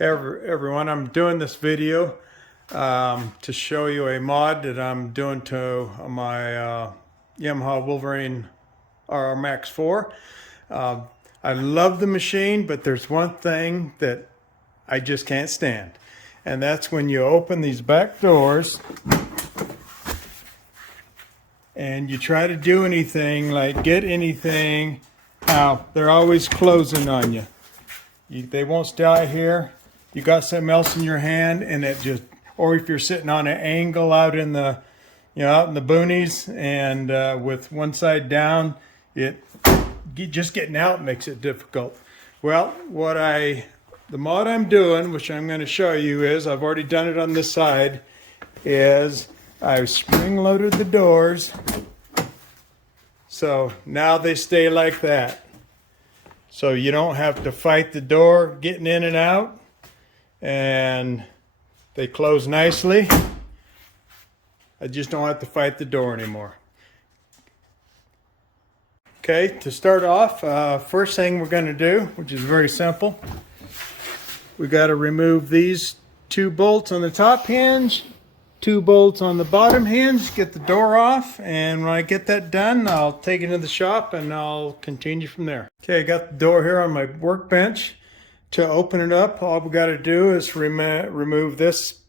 Hey everyone, I'm doing this video to show you a mod that I'm doing to my Yamaha Wolverine RMAX4. I love the machine, but there's one thing that I just can't stand, and that's when you open these back doors and you try to do anything, like get anything out. They're always closing on you. They won't stay here. You got something else in your hand, and it just, or if you're sitting on an angle out in the, out in the boonies, and with one side down, just getting out makes it difficult. Well, the mod I'm doing, which I'm going to show you, is I've already done it on this side, is I've spring loaded the doors, so now they stay like that. So you don't have to fight the door getting in and out, and they close nicely. I just don't have to fight the door anymore. Okay, to start off, first thing we're going to do, which is very simple, we got to remove these 2 bolts on the top hinge, 2 bolts on the bottom hinge, get the door off, and when I get that done, I'll take it to the shop and I'll continue from there. Okay, I got the door here on my workbench. To open it up, all we got to do is remove this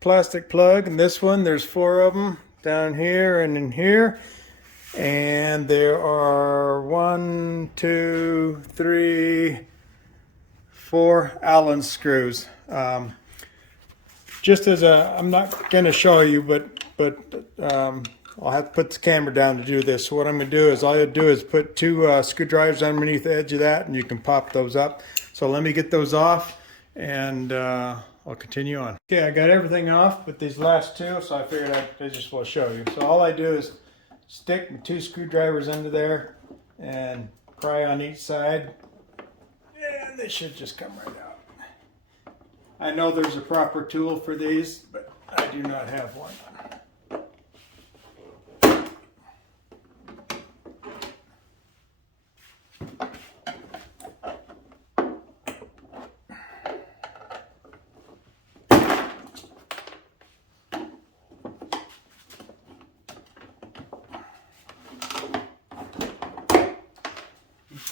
plastic plug and this one. There's 4 of them down here and in here, and there are 1, 2, 3, 4 Allen screws. Just as I'm not going to show you, but I'll have to put the camera down to do this. So what I'm going to do is, all you do is put 2 screwdrivers underneath the edge of that, and you can pop those up. So let me get those off, and I'll continue on. Okay, I got everything off but these last 2, so I figured I just will show you. So all I do is stick my 2 screwdrivers into there and pry on each side, and they should just come right out. I know there's a proper tool for these, but I do not have one.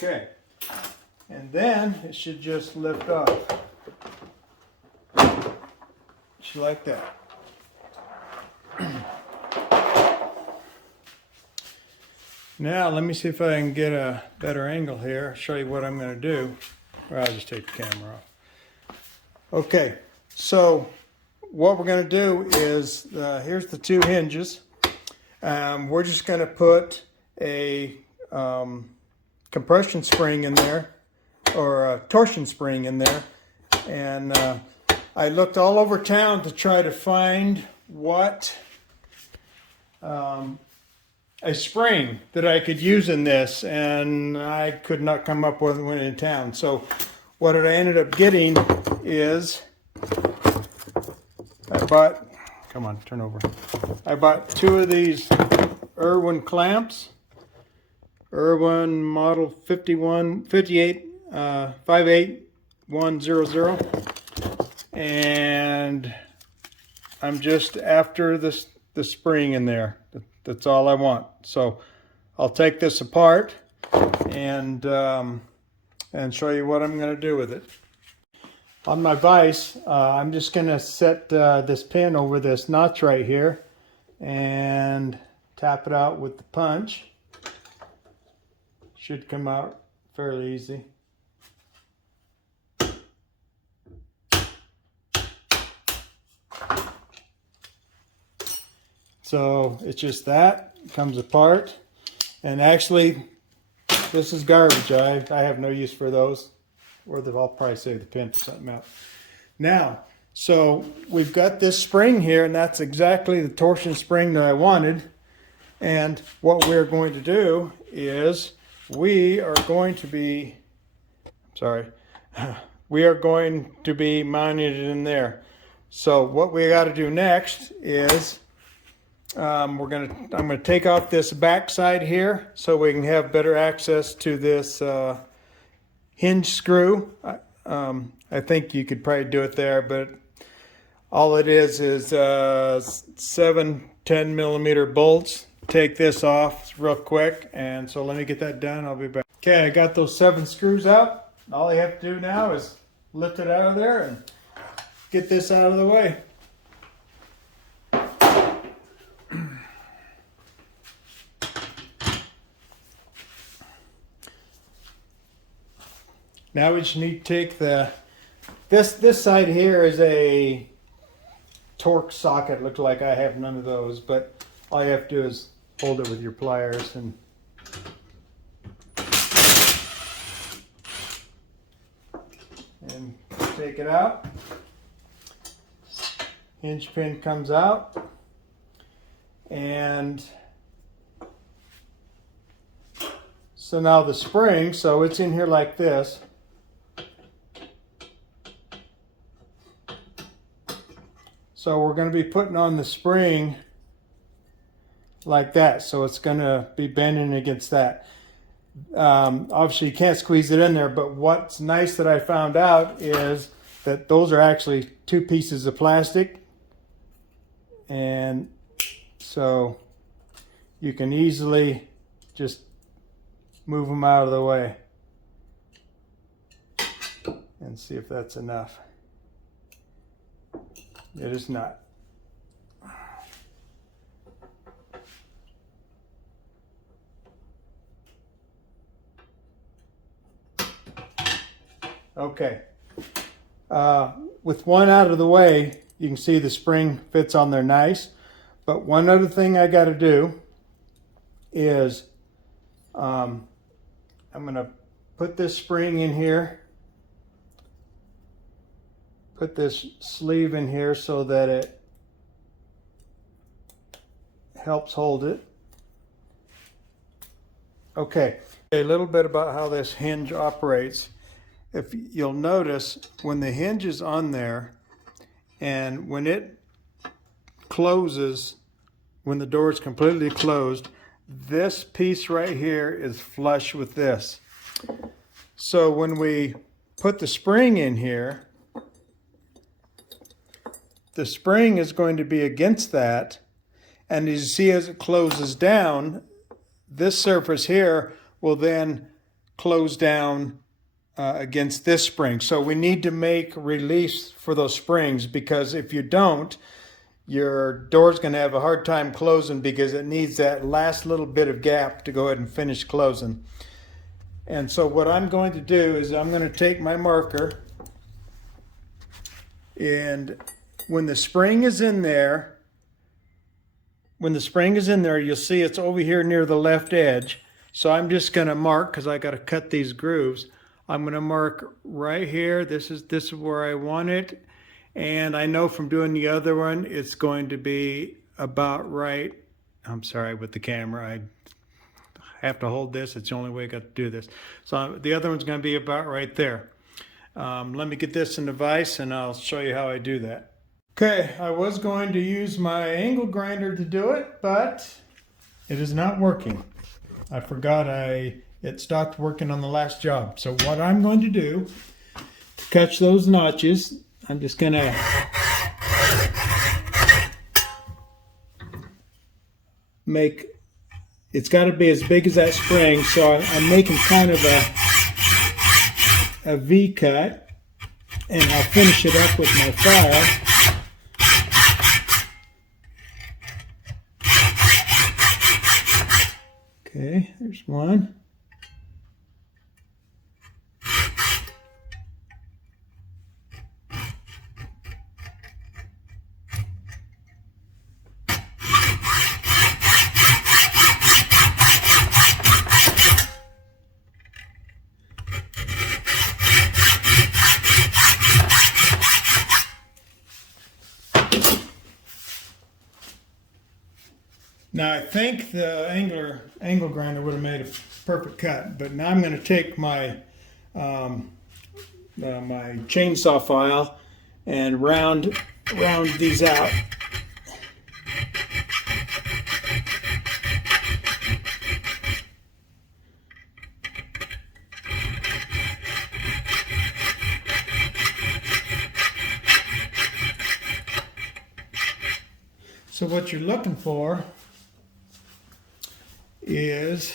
Okay, and then it should just lift off. Just like that. Now let me see if I can get a better angle here. I'll show you what I'm going to do. Or I'll just take the camera off. Okay, so what we're going to do is, here's the 2 hinges. We're just going to put a compression spring in there, or a torsion spring in there, and I looked all over town to try to find what a spring that I could use in this, and I could not come up with one in town. So what I ended up getting is I bought, come on, turn over. I bought 2 of these Irwin clamps, Irwin model 58100, and I'm just after the spring in there. That's all I want. So I'll take this apart and show you what I'm going to do with it. On my vise, I'm just going to set this pin over this notch right here and tap it out with the punch. Should come out fairly easy. So it's just that, it comes apart, and actually this is garbage. I have no use for those, or I'll probably save the pin for something else. Now, so we've got this spring here, and that's exactly the torsion spring that I wanted. And what we're going to do is we are going to be mounting it in there. So what we got to do next is I'm going to take off this back side here so we can have better access to this hinge screw. I think you could probably do it there, but all it is 7-10 millimeter bolts. Take this off real quick, and so let me get that done. I'll be back. Okay, I got those 7 screws out. All you have to do now is lift it out of there and get this out of the way. Now we just need to take this side here is a torque socket. Looks like I have none of those, but all you have to do is hold it with your pliers and take it out. Hinge pin comes out, and so now the spring, so it's in here like this. So we're going to be putting on the spring like that, so it's going to be bending against that. Obviously you can't squeeze it in there, but what's nice that I found out is that those are actually 2 pieces of plastic, and so you can easily just move them out of the way and see if that's enough. It is not. Okay. With one out of the way, you can see the spring fits on there nice. But one other thing I got to do is I'm going to put this spring in here. Put this sleeve in here so that it helps hold it. Okay, a little bit about how this hinge operates. If you'll notice, when the hinge is on there and when it closes, when the door is completely closed, this piece right here is flush with this. So when we put the spring in here, the spring is going to be against that, and as you see, as it closes down, this surface here will then close down against this spring. So we need to make release for those springs, because if you don't, your door's going to have a hard time closing, because it needs that last little bit of gap to go ahead and finish closing. And so what I'm going to do is I'm going to take my marker, and when the spring is in there, you'll see it's over here near the left edge. So I'm just going to mark, because I got to cut these grooves. I'm going to mark right here. This is where I want it. And I know from doing the other one, it's going to be about right. I'm sorry with the camera. I have to hold this. It's the only way I got to do this. So the other one's going to be about right there. Let me get this in the vise and I'll show you how I do that. Okay, I was going to use my angle grinder to do it, but it is not working. I forgot it stopped working on the last job. So what I'm going to do to catch those notches, I'm just going to make, it's got to be as big as that spring, so I'm making kind of a V cut, and I'll finish it up with my file. Okay, there's one. Now I think the angle grinder would have made a perfect cut, but now I'm going to take my my chainsaw file and round these out. So what you're looking for is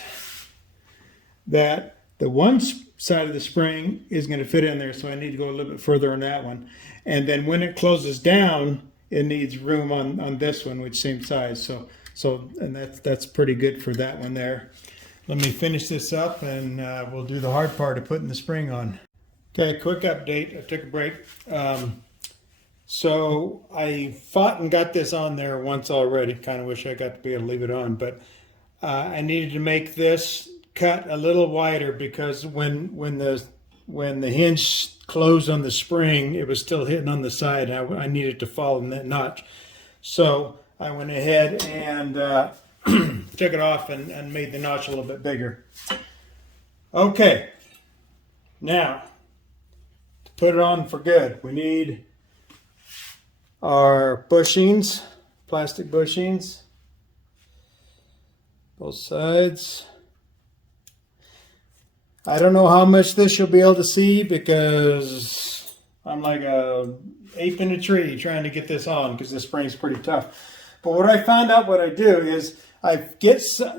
that the one side of the spring is going to fit in there, so I need to go a little bit further on that one. And then when it closes down, it needs room on this one, which same size. And that's pretty good for that one there. Let me finish this up and we'll do the hard part of putting the spring on. Okay, quick update. I took a break. So I fought and got this on there once already. Kind of wish I got to be able to leave it on, but I needed to make this cut a little wider because when the hinge closed on the spring, it was still hitting on the side. I needed to follow in that notch. So I went ahead and took it off and made the notch a little bit bigger. Okay, now to put it on for good, we need our bushings, plastic bushings, both sides. I don't know how much this you'll be able to see because I'm like a ape in a tree trying to get this on because this spring's pretty tough. But what I found out what I do is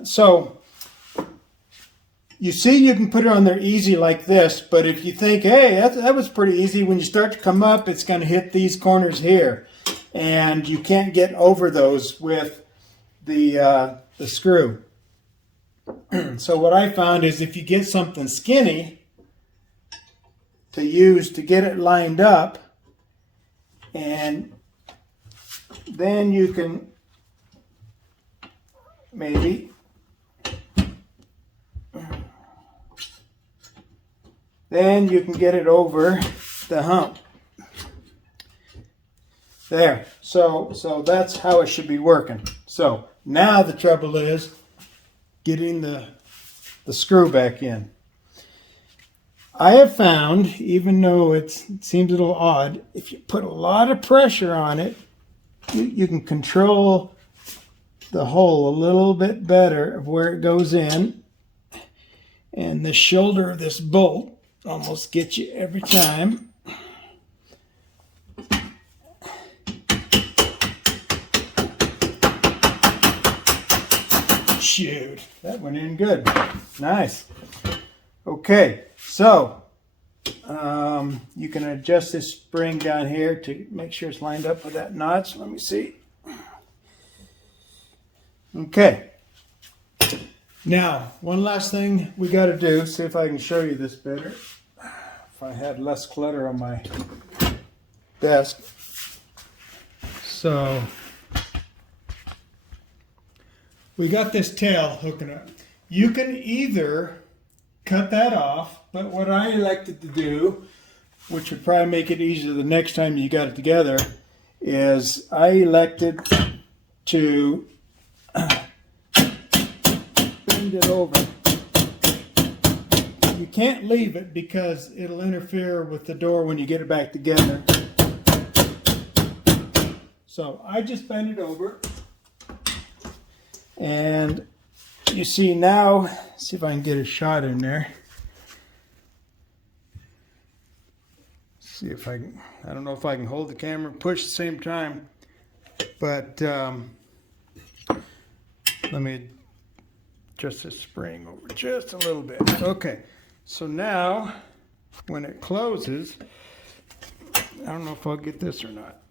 so you see you can put it on there easy like this, but if you think, hey, that was pretty easy, when you start to come up, it's going to hit these corners here. And you can't get over those with the screw. So what I found is if you get something skinny to use to get it lined up, and then you can maybe get it over the hump. There. So that's how it should be working. So now the trouble is getting the screw back in. I have found, even though it seems a little odd, if you put a lot of pressure on it, you can control the hole a little bit better of where it goes in. And the shoulder of this bolt almost gets you every time. Shoot, that went in good. Nice. Okay, so you can adjust this spring down here to make sure it's lined up with that notch. Let me see. Okay. Now, one last thing we got to do, see if I can show you this better. If I had less clutter on my desk. So we got this tail hooking up. You can either cut that off, but what I elected to do, which would probably make it easier the next time you got it together, is I elected to bend it over. You can't leave it because it'll interfere with the door when you get it back together. So I just bend it over. And you see now, see if I can get a shot in there. See if I can, I don't know if I can hold the camera and push at the same time, but let me adjust this spring over just a little bit. Okay, so now when it closes, I don't know if I'll get this or not.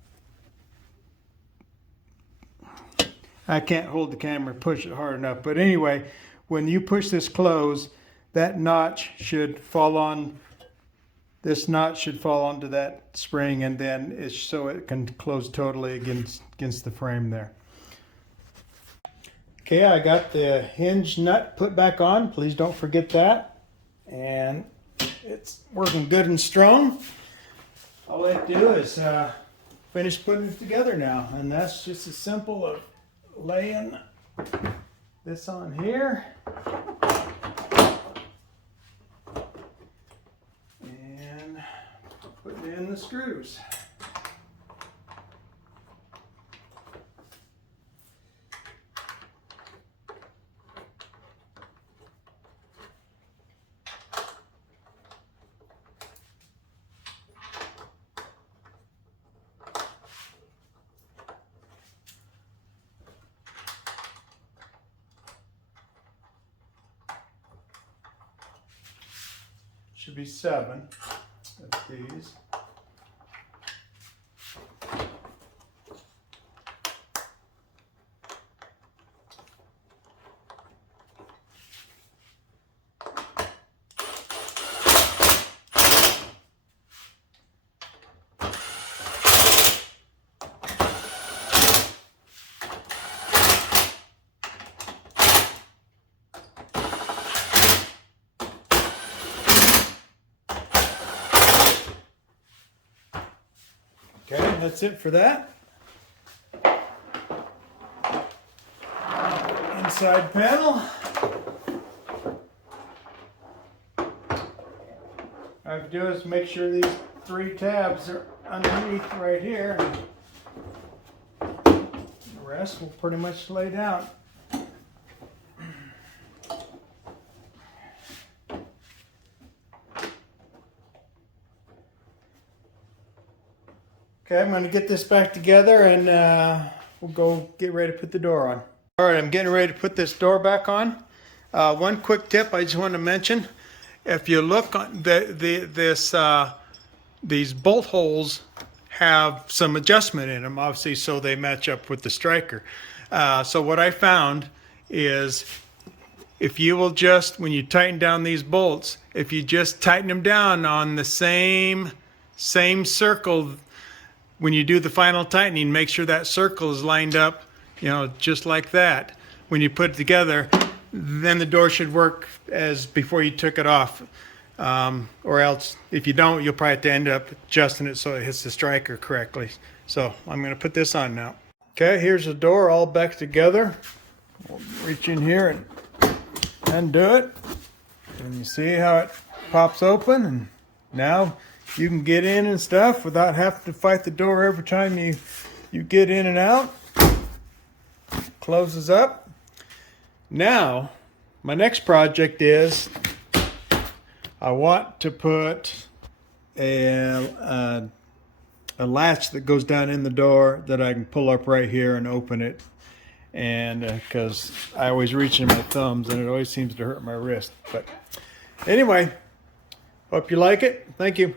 I can't hold the camera and push it hard enough. But anyway, when you push this close, that notch should fall on, this notch should fall onto that spring, and then it's so it can close totally against the frame there. Okay, I got the hinge nut put back on. Please don't forget that. And it's working good and strong. All I have to do is finish putting it together now. And that's just as simple as laying this on here and putting in the screws. should be 7 of these. Okay, that's it for that. Inside panel. All I have to do is make sure these 3 tabs are underneath right here. The rest will pretty much lay down. Okay, I'm going to get this back together and we'll go get ready to put the door on. All right, I'm getting ready to put this door back on. One quick tip I just want to mention. If you look on these bolt holes have some adjustment in them, obviously, so they match up with the striker. So what I found is if you will just, when you tighten down these bolts, if you just tighten them down on the same circle, when you do the final tightening, make sure that circle is lined up, you know, just like that. When you put it together, then the door should work as before you took it off. Or else, if you don't, you'll probably have to end up adjusting it so it hits the striker correctly. So I'm going to put this on now. Okay, here's the door all back together. We'll reach in here and undo it. And you see how it pops open, and now you can get in and stuff without having to fight the door every time you get in and out. Closes up. Now, my next project is I want to put a latch that goes down in the door that I can pull up right here and open it. And because I always reach in my thumbs and it always seems to hurt my wrist. But anyway, hope you like it. Thank you.